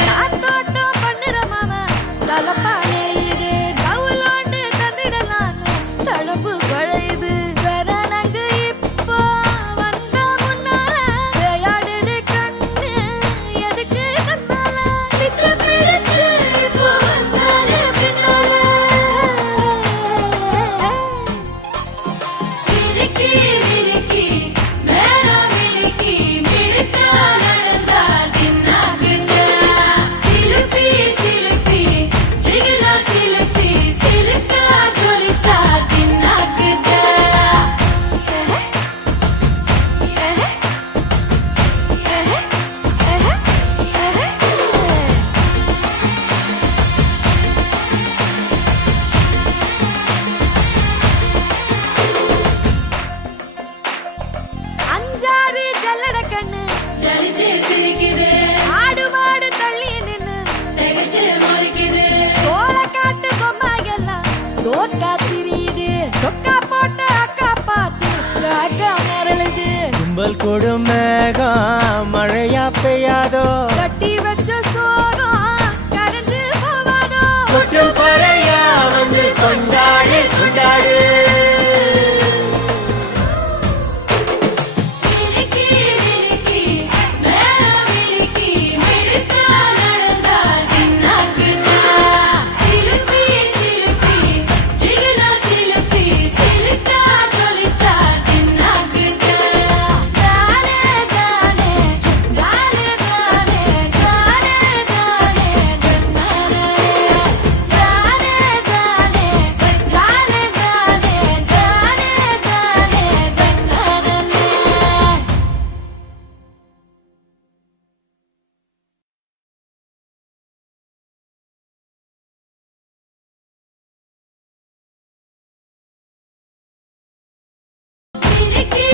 காத்தோட்டம் பண்ணுற மாமா தலப்பானே இது தவுலோண்டு தந்திடலான்னு தழம்பு குழையுது வரணங்கு இப்போ வந்த முன்னால விளையாடுது கண்ணு எதுக்கு தன்னால விட்டு பிடிச்சு இப்போ வந்தாலே பின்னால விரிக்கி விரிக்கி மேல விரிக்கி மிடுக்கா நடந்தா தின்னாக்குங்க சிலுப்பி சிலுப்பி ஜிகினா சிலுப்பி சிலுக்கா ஜொலிச்சா தின்னாக்குங்க அஞ்சாறு ஜல்லட கண்ணு ஜலிச்சு சிரிக்குது ஆடு மாடு தள்ளி நின்னு திகச்சு முறைக்குது தோள காட்டு பொம்மை எல்லாம் சோக்கா திரியுது சொக்கா போட்ட அக்கா பார்த்து காக்கா மிரளுது கும்பல் கொடும் மேகம் மழையா பெய்யாதோ கட்டி வச்ச சோகம் கரைஞ்சு போவாதோ கொட்டும் பறையா வந்து கொண்டாடு கொண்டாடு விரிக்கி விரிக்கி மேல விரிக்கி மிடுக்கா நடந்தா தின்னாக்குங்க சிலுப்பி சிலுப்பி ஜிகினா சிலுப்பி சிலுக்கா ஜொலிச்சா தின்னாக்குங்க ஜாலே ஜாலே ஜாலே ஜாலே ஜாலே ஜாலே ஜன்னரே ஜாலே ஜாலே ஜாலே ஜாலே ஜாலே ஜாலே ஜன்னரே விரிக்கி